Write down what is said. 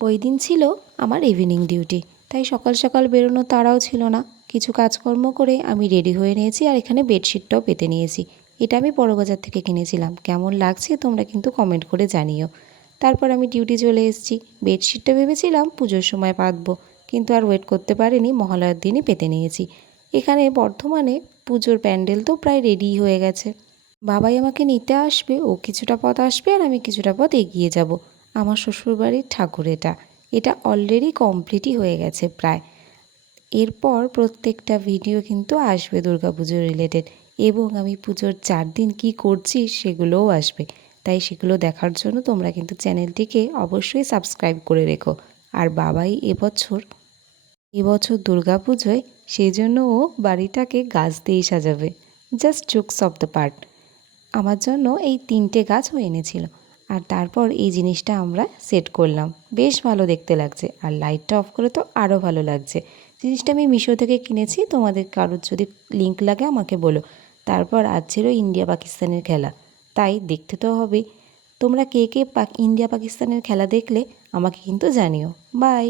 ওই দিন ছিল আমার ইভিনিং ডিউটি, তাই সকাল সকাল বেরোনো তাড়াও ছিল না। কিছু কাজকর্ম করে আমি রেডি হয়ে নিয়েছি, আর এখানে বেডশিটটাও পেতে নিয়েছি। এটা আমি বড়বাজার থেকে কিনেছিলাম। কেমন লাগছে তোমরা কিন্তু কমেন্ট করে জানিও। তারপর আমি ডিউটি চলে এসেছি। বেডশিটটা ভেবেছিলাম পুজোর সময় পাতবো, কিন্তু আর ওয়েট করতে পারিনি, মহালয়ার দিনই পেতে নিয়েছি। এখানে বর্ধমানে পুজোর প্যান্ডেল তো প্রায় রেডিই হয়ে গেছে। বাবাই আমাকে নিতে আসবে, ও কিছুটা পথ আসবে আর আমি কিছুটা পথ এগিয়ে যাব। আমার শ্বশুরবাড়ির ঠাকুর এটা অলরেডি কমপ্লিটই হয়ে গেছে প্রায়। এরপর প্রত্যেকটা ভিডিও কিন্তু আসবে দুর্গাপুজো রিলেটেড, এবং আমি পুজোর 4 দিন কী করছি সেগুলোও আসবে। তাই সেগুলো দেখার জন্য তোমরা কিন্তু চ্যানেলটিকে অবশ্যই সাবস্ক্রাইব করে রেখো। আর বাবাই এবছর দুর্গাপুজোয় সেই জন্য ও বাড়িটাকে গাছ দিয়েই সাজাবে। Just jokes of the part. আমার জন্য এই 3টে গাছও এনেছিল, আর তারপর এই জিনিসটা আমরা সেট করলাম। বেশ ভালো দেখতে লাগছে, আর লাইটটা অফ করে তো আরও ভালো লাগছে। জিনিসটা আমি মিশো থেকে কিনেছি, তোমাদের কারোর যদি লিংক লাগে আমাকে বলো। তারপর আজ ছিল ইন্ডিয়া পাকিস্তানের খেলা, তাই দেখতে তো হবেই। তোমরা কে কে ইন্ডিয়া পাকিস্তানের খেলা দেখলে আমাকে কিন্তু জানিও। বাই।